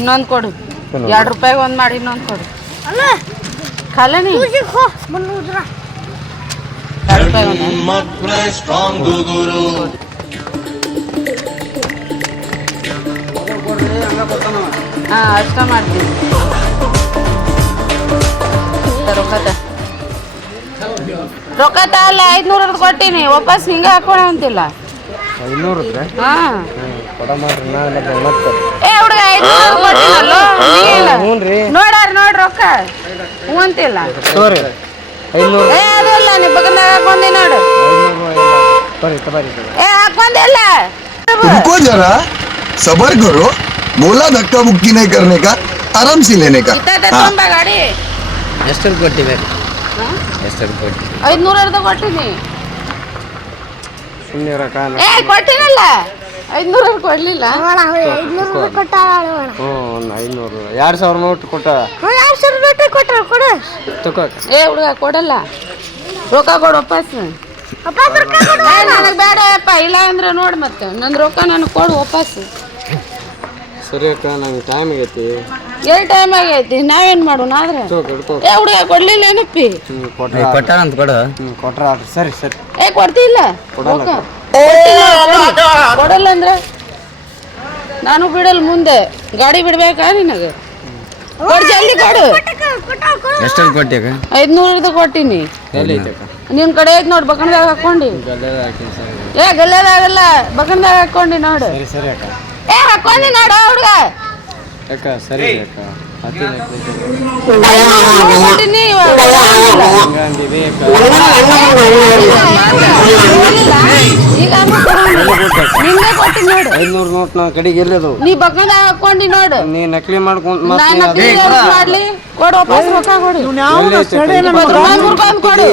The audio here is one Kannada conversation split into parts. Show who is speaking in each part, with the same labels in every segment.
Speaker 1: ಇನ್ನೊಂದು ಕೊಡು. ಎರಡು ರೂಪಾಯಿಗೆ ಒಂದು ಮಾಡಿ ಇನ್ನೊಂದು ಕೊಡು.
Speaker 2: ಖಾಲಿ
Speaker 1: ಎರಡು ರೂಪಾಯಿ ಒಂದು ಹಾಂ ಅಷ್ಟ ಮಾಡ್ತೀನಿ. ರೊಕ್ಕದ ರೊಕ್ಕ ತ ಅಲ್ಲ ಐದುನೂರು ಕೊಟ್ಟಿನಿ ವಾಪಸ್ ಹಿಂಗೆ ಹಾಕೋಣ ಅಂತಿಲ್ಲ. ಹಾಂ.
Speaker 3: ಕೊಡ ಮಾಡ್ರಿ ನಾ ಇಲ್ಲ ಮತ್ತೆ
Speaker 1: ಏ ಹುಡುಗ ಐದ್ನೂರದ್ದು ಕೊಟ್ಟಿನಲ್ಲೋ ನೀ ಇಲ್ಲ
Speaker 3: ಹ್ಞೂ ರೀ
Speaker 1: ನೋಡಾರ ನೋಡ್ರಿ ರೊಕ್ಕ ಹ್ಞೂ ಅಂತಿಲ್ಲ
Speaker 3: ತೋರಿ ಐನೂರು
Speaker 1: ಏ ಅದಿಲ್ಲ ನೀ ಬಗಲ್ದಾಗ ಹಾಕೊಂಡಿ ನೋಡು
Speaker 3: ಐನೂರು ಇಲ್ಲ ಬರ್ರಿ ತಬರಿ
Speaker 1: ಏ ಹಾಕೊಂಡಿಲ್ಲ
Speaker 4: रुको जरा सबर करो बोला धक्का मुक्की नहीं करने का आराम से लेने का
Speaker 1: ಇತ್ತ
Speaker 4: हाँ
Speaker 1: ತುಂಬ ಗಾಡಿ
Speaker 3: ಎಷ್ಟು ಕೊಟ್ಟಿಬೇಕು ಎಷ್ಟು ಕೊಟ್ಟಿ
Speaker 1: ಐದ್ನೂರದ್ದು ಕೊಟ್ಟಿನಿ
Speaker 3: ಸುಮ್ಮನೆ ರೊಕ್ಕ
Speaker 1: ಏ ಕೊಟ್ಟಿನಲ್ಲ ಐದ್ನೂರು ಕೊಡ್ಲಿಲ್ಲ.
Speaker 3: ಹ್ಞೂ ಒಂದು ಐನೂರು ಎರಡು ಸಾವಿರ ನೋಟ್
Speaker 2: ಕೊಡು.
Speaker 3: ತಗೋ
Speaker 1: ಏ ಹುಡುಗ ಕೊಡಲ್ಲ. ರೊಕ್ಕ ಕೊಡು ವಾಪಸ್. ನನಗೆ ಬೇಡಪ್ಪ ಇಲ್ಲ ಅಂದ್ರೆ ನೋಡಿ ಮತ್ತೆ. ನನ್ನ ರೊಕ್ಕ ನನಗೆ ಕೊಡು ವಾಪಸ್.
Speaker 3: ಸರಿ ಅಕ್ಕ ನಂಗೆ ಟೈಮ್ ಆಗೈತಿ.
Speaker 1: ಎಲ್ಲಿ ಟೈಮ್ ಆಗೈತಿ? ನಾವೇನು ಮಾಡೋಣ ಆದ್ರೆ? ಏ ಹುಡುಗ ಕೊಡ್ಲಿಲ್ಲ ಏನಪ್ಪಿ?
Speaker 5: ಕೊಟ್ಟಾನಂತ ಕೊಡು.
Speaker 3: ಕೊಟ್ರ ಸರಿ ಸರಿ.
Speaker 1: ಏ ಕೊಡ್ತಿಲ್ಲ?
Speaker 3: ಕೊಡಲ್ಲ
Speaker 1: ಕೊಡಲ್ಲ ನಾನು ಬಿಡಲ್ ಮುಂದೆ. ಗಾಡಿ ಬಿಡ್ಬೇಕಾ ನಿನಗೆ? ಕೊಡು ಜಲ್ದಿ ಕೊಡು.
Speaker 5: ಎಷ್ಟಲ್ಲಿ ಕೊಟ್ಟಿಯಾಗ
Speaker 1: ಐದ್ನೂರದ ಕೊಟ್ಟಿನಿ. ನಿನ್ ಕಡೆ ಐತ್ ನೋಡು ಬಕಣದಾಗ ಹಾಕೊಂಡಿ ಏ ಗಲ್ಲೇದಾಗಲ್ಲ ಬಕಣದಾಗ ಹಾಕೊಂಡಿ ನೋಡು. ಏ ಹಾಕೊಂಡಿ ನೋಡು ಹುಡುಗ.
Speaker 3: ಸರಿ ಅಕ್ಕ. ಐನೂರು ನೋಟ್ ನಾ ಕಡೆಗೆ ಎಲ್ಲದವು
Speaker 1: ನೀ ಬಕಣ್ದಾಗ ಹಾಕೊಂಡಿ ನೋಡು
Speaker 3: ನೀ ನಕಲಿ ಮಾಡ್ಕೊಂಡ್
Speaker 1: ಮಾಡ್ಲಿ ಕೊಡು. ವಾಪಸ್ ರೊಕ್ಕ ಕೊಡು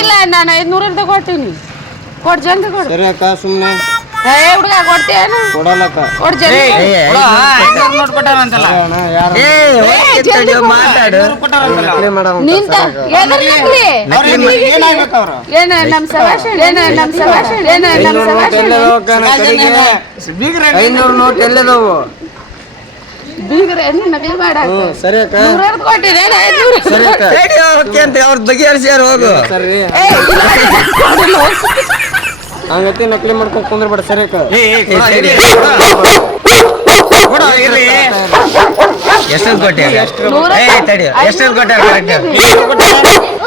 Speaker 1: ಇಲ್ಲ ನಾನು ಐದ್ನೂರದ್ದು ಕೊಡ್ತೀನಿ. ಕೊಡ್ ಜಂಗ ಕೊಡು.
Speaker 3: ಸರಿ ಅಕ್ಕ ಸುಮ್ಮನೆ
Speaker 1: ಏ ಹುಡುಗ ಕೊಡ್ತೀಯೇನು
Speaker 3: ಕೊಡಲ್ಲಕ್ಕ
Speaker 1: ಕೊಡ್ ಜಲ್ದಿ.
Speaker 3: ಸರಿ ಅಣ್ಣ ಯಾರು?
Speaker 1: ಏ, ಜಲ್ದಿ ಕೊಡು.
Speaker 5: ಮಾತಾಡು.
Speaker 3: ನಕಲಿ ಮಾಡೋ
Speaker 1: ನಿಂತ ಎದ್ರ ನಕಲಿ. ಏನ ನಮ್ ಸವಾಸ ಏನ ನಮ್ ಸವಾಸ ಏನ ನಮ್ ಸವಾಸ
Speaker 3: ಐನೂರು ನೋಟ್ ಎಲ್ಲದವು
Speaker 1: ಬೀಗರ ನಕಲಿ ಮಾಡಾಕ
Speaker 3: ಸರಿ ಅಕ್ಕ.
Speaker 1: ಏನ ಐದ್ನೂರು
Speaker 3: ಸರಿ ಅಕ್ಕ.
Speaker 5: ಅಂತ ಅವ್ರ ಬಗೆಹರಿಸ್ಯಾರ ಹೋಗು?
Speaker 3: ಸರಿ. ಹಂಗತಿ ನಕಲಿ ಮಾಡ್ಕೊಂಡ್ ಕುಂದ್ರಬೇಡ ಸರಿ ಅಕ್ಕ
Speaker 5: ಎಷ್ಟೊಂದು ಕೊಟ್ಟಿಗ
Speaker 1: ನೂರ
Speaker 5: ಏ ತಡಿ ಎಷ್ಟೊಂದು ಕೊಟ್ಟಾರ ಕರೆಕ್ಟ್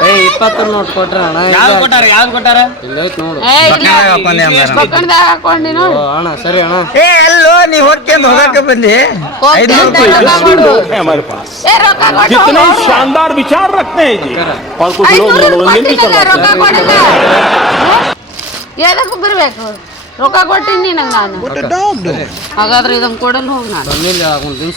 Speaker 3: ಏ ಇಪ್ಪತ್ತು ನೋಟ್ ಕೊಟ್ರ ಅಣ್ಣ
Speaker 6: ಯಾವ್ದು ಕೊಟ್ಟಾರ ಯಾವ್ದು ಕೊಟ್ಟಾರ
Speaker 3: ಇಲ್ಲ ಐತ್ ನೋಡು
Speaker 1: ಏ, ಇಲ್ಲ.
Speaker 5: ಬಕ್ಕಣ್ದಾಗ ಹಾಕೊಂಡೆ ಅಂದಾರ.
Speaker 1: ಬಕ್ಕಣ್ದಾಗ ಹಾಕೊಂಡಿ
Speaker 3: ಓ,
Speaker 1: ನೋಡು
Speaker 3: ಅಣ್ಣ ಸರಿ ಅಣ್ಣ
Speaker 5: ಏ ಅಲ್ಲೋ ನೀ ಹೋಗ್ಕೊಂಡು ಹೋಗಕ್ಕೆ ಬಂದಿ
Speaker 1: ಹೋಗ್ತೀನಿ ಅಂತ ರೊಕ್ಕ ಕೊಡು. ಏ, ರೊಕ್ಕ ಕೊಡು,
Speaker 6: कितने
Speaker 1: ಹೋಗು.
Speaker 6: शानदार विचार रखते हैं जी और कुछ लोग
Speaker 1: ಐದ್ನೂರದ್ದು
Speaker 6: मनोरंजन भी
Speaker 1: ಕೊಟ್ಟಿದ್ದಲ್ಲ,
Speaker 6: करवाते
Speaker 1: ರೊಕ್ಕ
Speaker 6: हैं
Speaker 1: ಕೊಡಿಲ್ಲ ಎದಕ್ಕೆ ಬರಬೇಕು? ರೊಕ್ಕ ಕೊಟ್ಟಿನಿ ನಂಗೆ ನಾನು. ಹಾಗಾದ್ರೆ ಇದನ್ನ ಕೊಡಲು ಹೋಗಿ ನಾನು.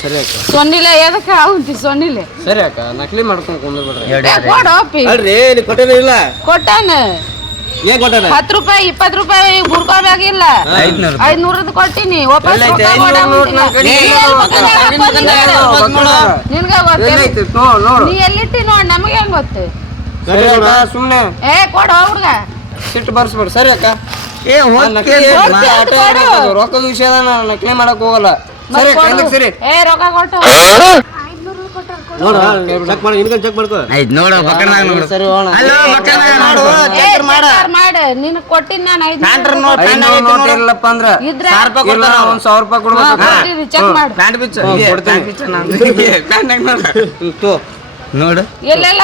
Speaker 3: ಸರಿ ಅಕ್ಕ
Speaker 1: ಸೊನ್ನಿಲೆ ಎದಕ್ಕೆ ಆಗುಂತಿ ಸೊನ್ನಿಲೆ
Speaker 3: ಸರಿ ಅಕ್ಕ ನಕಲಿ ಮಾಡ್ಕೊಂಡು
Speaker 1: ಕೊಡು ಅಪ್ಪಿ.
Speaker 6: ಅಲ್ರಿ ಇಲ್ಲಿ ಕೊಟ್ಟಿರ ಇಲ್ಲ?
Speaker 1: ಕೊಟ್ಟಾನ.
Speaker 6: ಏನ್
Speaker 1: ಹತ್ತು ರೂಪಾಯಿ ಇಪ್ಪತ್ತು ರೂಪಾಯಿ ಹುಡ್ಕೋಬೇಕಿಲ್ಲ
Speaker 5: ಐದ್ನೂರು
Speaker 1: ಐದ್ನೂರದ್ದು ಕೊಟ್ಟಿನಿ. ವಾಪಸ್ ನೀ ನಿನ್ಗೆ ಎಲ್ಲಿಟ್ಟಿ ನೋಡ್ ನಮಗೆ ಹೆಂಗ್ ಗೊತ್ತು? ಏ ಕೊಡು ಹುಡ್ಗ
Speaker 3: ಸಿಟ್ಟು ಬರ್ಸ್ಬೇಡ. ಸರಿ ಅಕ್ಕ.
Speaker 5: ಏ.
Speaker 3: ರೊಕ್ಕದ ವಿಷಯ ನಾನು ನಕಲಿ ಮಾಡಕ್ ಹೋಗಲ್ಲ. ಸರಿ ಅಕ್ಕ ಸರಿ?
Speaker 1: ಏ ರೊಕ್ಕ ಕೊಟ್ಟು.
Speaker 6: ನೋಡ ಚೆಕ್ ಮಾಡಿ. ಇನ್ಕಮ್ ಚೆಕ್ ಮಾಡ್ಕೋ?
Speaker 5: ಆಯ್ತು ನೋಡು ಬಕ್ಕಣ್ದಾಗ ನೋಡು.
Speaker 3: ಸರಿ ಹೋಣ
Speaker 5: ಅಲ್ಲೋ ಬಕ್ಕಣ್ದಾಗ ನೋಡು.
Speaker 1: ಏ, ಚೆಕ್ಕಾರ್ ಮಾಡು. ನಿನ್ ಕೊಟ್ಟಿನ ನಾನು ಐದು
Speaker 3: ಐನೂರು ನೋಟ್ ಇಲ್ಲಪ್ಪ ಅಂದ್ರ
Speaker 1: ಇದ್ರೆ
Speaker 3: ಇಲ್ಲ. ಒಂದ್ ಸಾವಿರ ರೂಪಾಯಿ ಕೊಡ್ಬೇಕು
Speaker 1: ಚೆಕ್ ಮಾಡು.
Speaker 6: ಪ್ಯಾಂಟ್ ಬಿಚ್ಚ.
Speaker 3: ಕೊಡ್ತೀನಿ.
Speaker 5: ನೋಡು?
Speaker 1: ಎಲ್ಲೆಲ್ಲ?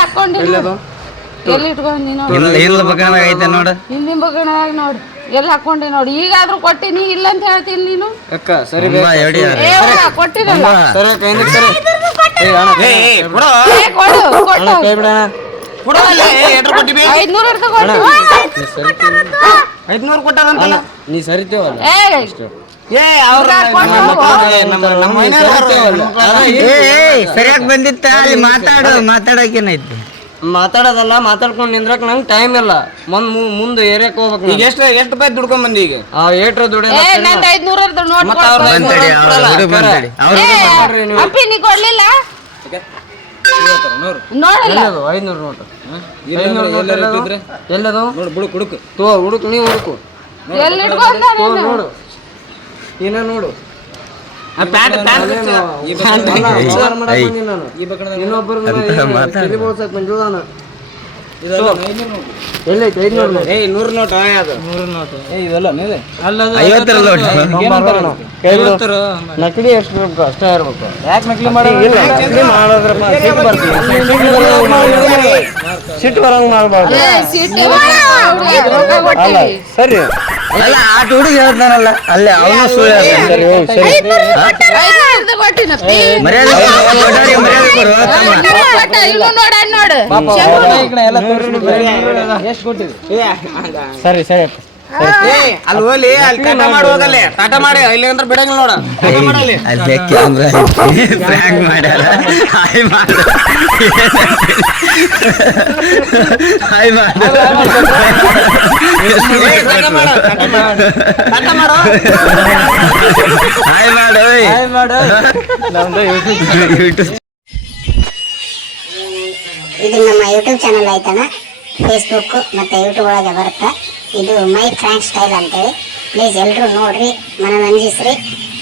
Speaker 1: ಎಲ್ಲಿ ಇಟ್ಕೊಂಡಿ ನೋಡು.
Speaker 5: ಇಲ್ಲ ಇಲ್ಲ ಬಕ್ಕಣ್ದಾಗ ಐತೆ ನೋಡು.
Speaker 1: ಹಿಂದಿನ ನೋಡು. ಎಲ್ಲಿ ಹಾಕೊಂಡಿ ನೋಡಿ. ಈಗಾದ್ರೂ ಕೊಟ್ಟಿನಿ ಇಲ್ಲ ಅಂತ ಹೇಳ್ತೀನಿ ನೀನು.
Speaker 3: ಅಕ್ಕ ಸರಿ
Speaker 5: ತುಂಬಾ
Speaker 3: ಬೇಕು.
Speaker 5: ಎಡಿ
Speaker 1: ಏ ಹುಡ್ಗ, ಕೊಟ್ಟಿರಲ್ಲ
Speaker 3: ಸರಿ ಅಕ್ಕ ಹಿಂದಕ್ಕೆ ಸರಿ. ಏ ಅಣ್ಣ ಕೈ-
Speaker 1: ಏ ಕೊಡು.
Speaker 3: ಅಣ್ಣ
Speaker 1: ಕೊಟ್ಟು.
Speaker 3: ಕೈ ಬಿಡಣ
Speaker 1: ಐದ್ನೂರ ಇರ್ತ ಕೊಟ್ಟು.
Speaker 3: ನೀ ಸರಿತೀವಿ
Speaker 6: ಐದ್ನೂರು ಕೊಟ್ಟಾರಂತಲ್ಲ?
Speaker 3: ನೀ ಸರಿತೇವಲ್ಲ
Speaker 1: ಏ
Speaker 6: ಏ ಅವ್ರ
Speaker 1: ಕೊಟ್ಟು
Speaker 6: ನಮ್ಮ ನಮ್ಮ
Speaker 3: ನೀ ಸರಿತೇವಲ್ಲ
Speaker 5: ಏ ಏ, ಸರಿಯಾಗಿ ಬಂದಿತ್ತ? ಅಲ್ಲಿ ಮಾತಾಡು ಮಾತಾಡೋಕೇನೈತಿ?
Speaker 3: ಮಾತಾಡೋದಲ್ಲ ಮಾತಾಡ್ಕೊಂಡು ನಿಂದ್ರಕ್ ನಂಗೆ ಟೈಮ್ ಇಲ್ಲ. ಮುಂದ್ ಮು- ಮುಂದೆ ಏರಿಯಾಕ್ ಹೋಗ್ಬೇಕು
Speaker 6: ಈಗ ಎಷ್ಟು ಎಷ್ಟು ರೂಪಾಯಿ ದುಡ್ಕೊಂಡ್ ಬಂದಿ ಈಗ?
Speaker 3: ಆ ಏಟ್ರ
Speaker 1: ಏ ನಂದು ಐದ್ನೂರ ನೋಟ್
Speaker 3: ಮತ್ತೆ ಅವ್ರ
Speaker 1: ಕೊಡು.
Speaker 5: ಬಂತಡಿ ಅವ್ರ ಹುಡುಗ ಬಂತಡಿ ಅವ್ರ
Speaker 1: ಏ, ಅಪ್ಪಿ ನೀ ಕೊಡ್ಲಿಲ್ಲ? ನೋಡಲ್ಲ.
Speaker 3: ಎಲ್ಲದು ಐನೂರು ನೋಟು ಐನೂರು ನೋಟ್ ಎಲ್ಲದು? ಎಲ್ಲದು?
Speaker 6: ನೋಡು ಬುಡುಕ್ ಹುಡುಕ್.
Speaker 3: ತೋ ಹುಡುಕು ನೀವು ಹುಡುಕು.
Speaker 1: ಎಲ್ಲಿ ಇಟ್ಕೊಂಡ
Speaker 3: ತೋ ನೋಡು. ಏನ ನೋಡು. ನಕಲಿ ಎಷ್ಟು ಇರ್ಬೇಕು ಅಷ್ಟೇ ಇರ್ಬೇಕು. ಯಾಕೆ ನಕಲಿ ಇಲ್ಲ ನಕಲಿ ಮಾಡೋದ್ರ ಮ- ಸಿಟ್ಟು ಬರಂಗ್ ಮಾಡ್ಬಾರ್ದು. ಸರಿ.
Speaker 6: ಅಲ್ಲ ಆ ಹುಡುಗ ಹೇಳ್ತಾನಲ್ಲ ಅಲ್ಲೇ ಅವನು ಸುಳ್ಳು ಹೇಳ್ತಾನೆ.
Speaker 3: ಸರಿ ಸರಿ.
Speaker 6: ಮರ್ಯಾದೆ ಕೊಡು, ಮರ್ಯಾದೆ ಕೊಡು ತಮ್ಮ.
Speaker 1: ಐನೂರು ಕೊಟ್ಟ, ಇವ್ನು ನೋಡ
Speaker 3: ಎಷ್ಟು ಕೊಟ್ಟಿದ್ರಿ ಸರಿ ಸರಿ
Speaker 6: ಏಯ್, ಅಲ್ಲಿ ಹೋಗ್ಲಿ ಅಲ್ಲಿ ಟಾಟಾ ಮಾಡಿ ಹೋಗಲ್ಲಿ. ಟಾಟಾ ಮಾಡಿ ಇಲ್ಲಿ ಅಂದ್ರೆ ಬಿಡಂಗಿಲ್ಲ ನೋಡ. ಟಾಟಾ ಮಾಡಲ್ಲಿ.
Speaker 5: ಅಲ್ಲೇ ಕ್ಯಾಮ್ರಾ ಪ್ರ್ಯಾಂಕ್ ಮಾಡ್ಯಾರ. ಹಾಯ್ ಮಾಡು. ಹಾಯ್ ಮಾಡು.
Speaker 6: ಏಯ್, ಟಾಟಾ ಮಾಡು, ಟಾಟಾ ಮಾಡು. ಟಾಟಾ ಮಾಡು.
Speaker 5: ಹಾಯ್ ಮಾಡು
Speaker 3: ಮಾಡು. ನಮ್ದು
Speaker 5: ಯೂಟ್ಯೂಬ್
Speaker 7: ಇದು ನಮ್ಮ ಯೂಟ್ಯೂಬ್ ಚಾನಲ್ ಆಯ್ತಣ್ಣ ಫೇಸ್ಬುಕ್ ಮತ್ತೆ ಯೂಟ್ಯೂಬ್ ಒಳಗೆ ಬರುತ್ತೆ. ಇದು ಮೈ ಫ್ರಾಂಕ್ ಸ್ಟೈಲ್ ಅಂತೇಳಿ ಪ್ಲೀಸ್ ಎಲ್ಲರೂ ನೋಡ್ರಿ ಮನರಂಜಿಸ್ರಿ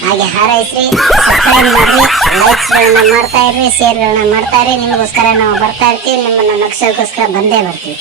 Speaker 7: ಹಾಗೆ ಹಾರೈಸ್ರಿ, ಸಬ್ಸ್ಕ್ರೈಬ್ ಮಾಡ್ರಿ, ಲೈಕ್ಸ್ಗಳನ್ನ ಮಾಡ್ತಾ ಇರ್ರಿ, ಶೇರ್ಗಳನ್ನ ಮಾಡ್ತಾ ಇರ್ರಿ, ನಿಮಗೋಸ್ಕರ ನಾವು ಬರ್ತಾ ಇರ್ತೀವಿ, ನಿಮ್ಮನ್ನ ನಕ್ಷಲ್ಗೋಸ್ಕರ ಬಂದೇ ಬರ್ತೀವಿ.